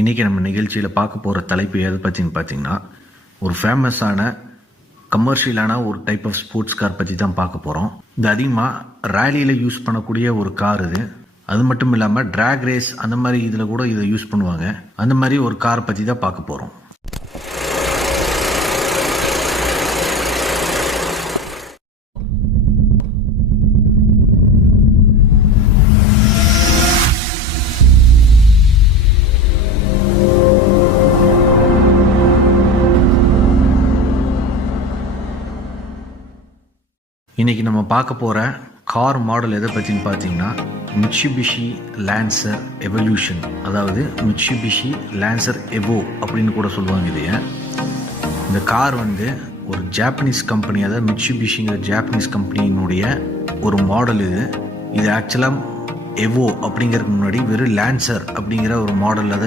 இன்றைக்கி நம்ம நிகழ்ச்சியில் பார்க்க போகிற தலைப்பு எதை பற்றின்னு பார்த்தீங்கன்னா, ஒரு ஃபேமஸான கமர்ஷியலான ஒரு டைப் ஆஃப் ஸ்போர்ட்ஸ் கார் பற்றி தான் பார்க்க போகிறோம். இது அதிகமாக ரேலியில் யூஸ் பண்ணக்கூடிய ஒரு கார் இது. அது மட்டும் இல்லாமல் ட்ராக் ரேஸ் அந்த மாதிரி இதில் கூட இதை யூஸ் பண்ணுவாங்க. அந்த மாதிரி ஒரு காரை பற்றி தான் பார்க்க போகிறோம். இன்றைக்கி நம்ம பார்க்க போகிற கார் மாடல் எதை பற்றின்னு பார்த்தீங்கன்னா, மிட்சுபிஷி லான்சர் எவல்யூஷன், அதாவது மிட்சுபிஷி லான்சர் எவோ அப்படின்னு கூட சொல்லுவாங்க இதைய. இந்த கார் ஒரு ஜாப்பனீஸ் கம்பெனி, அதாவது மிட்சுபிஷிங்கிற ஜாப்பனீஸ் கம்பெனியினுடைய ஒரு மாடல் இது. இது ஆக்சுவலாக எவோ அப்படிங்கிறதுக்கு முன்னாடி வெறும் லான்சர் அப்படிங்கிற ஒரு மாடலில் தான்